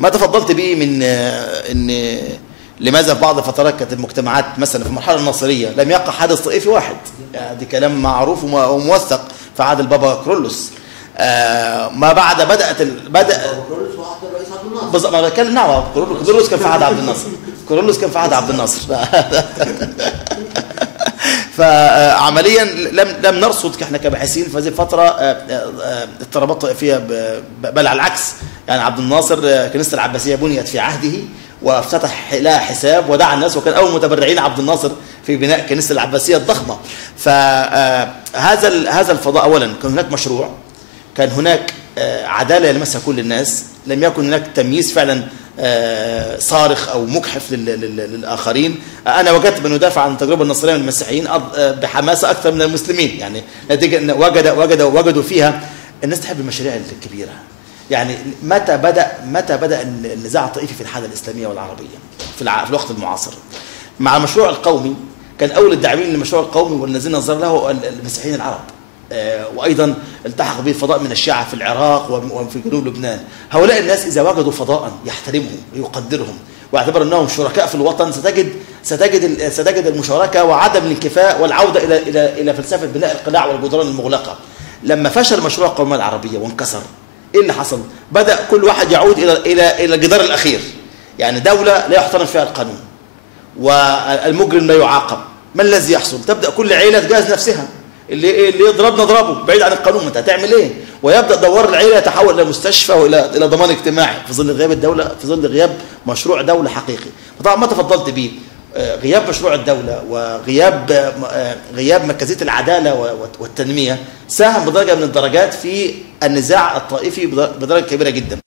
ما تفضلت به من ان لماذا في بعض الفترات كانت المجتمعات مثلا في المرحله الناصريه لم يقع حادث طائفي واحد، يعني دي كلام معروف وموثق في عهد البابا كرولوس. ما بعد بدا كرولوس وعهد الرئيس عبد الناصر بالظبط. ما بتكلم نعم، كرولوس كان في عهد عبد الناصر، كرولوس كان في عهد عبد الناصر. فعمليا لم نرصد احنا كباحثين في هذه الفتره اضطرابات طائفيه، بل على العكس. يعني عبد الناصر كنيسه العباسيه بنيت في عهده وافتتح لها حساب ودعا الناس، وكان اول متبرعين عبد الناصر في بناء كنيسه العباسيه الضخمه. فهذا الفضاء اولا كان هناك مشروع، كان هناك عداله يلمسها كل الناس، لم يكن هناك تمييز فعلا صارخ او مجحف للاخرين. انا وجدت من يدافع عن التجربه النصرانيه من المسيحيين بحماسه اكثر من المسلمين، يعني نتيجه ان وجدوا فيها الناس تحب المشاريع الكبيره. يعني متى بدا النزاع الطائفي في الحاله الاسلاميه والعربيه في الوقت المعاصر؟ مع المشروع القومي. كان اول الداعمين للمشروع القومي والذين نظر له المسيحيين العرب، وايضا التحق به الفضاء من الشيعة في العراق وفي جنوب لبنان. هؤلاء الناس اذا وجدوا فضاء يحترمهم ويقدرهم واعتبر انهم شركاء في الوطن، ستجد المشاركه وعدم الانكفاء والعوده الى فلسفه بناء القلاع والجدران المغلقه. لما فشل مشروع القوميه العربيه وانكسر، ايه اللي حصل؟ بدا كل واحد يعود الى الجدار الاخير. يعني دوله لا يحترم فيها القانون والمجرم لا يعاقب، ما الذي يحصل؟ تبدا كل عيله تجهز نفسها، اللي يضربنا اضربه بعيد عن القانون، انت هتعمل ايه؟ ويبدا دوار العيله يتحول الى مستشفى والى ضمان اجتماعي في ظل غياب الدوله، في ظل غياب مشروع دوله حقيقي. وطبعا ما تفضلت به، غياب مشروع الدوله وغياب مركزيه العداله والتنميه ساهم بدرجه من الدرجات في النزاع الطائفي بدرجه كبيره جدا.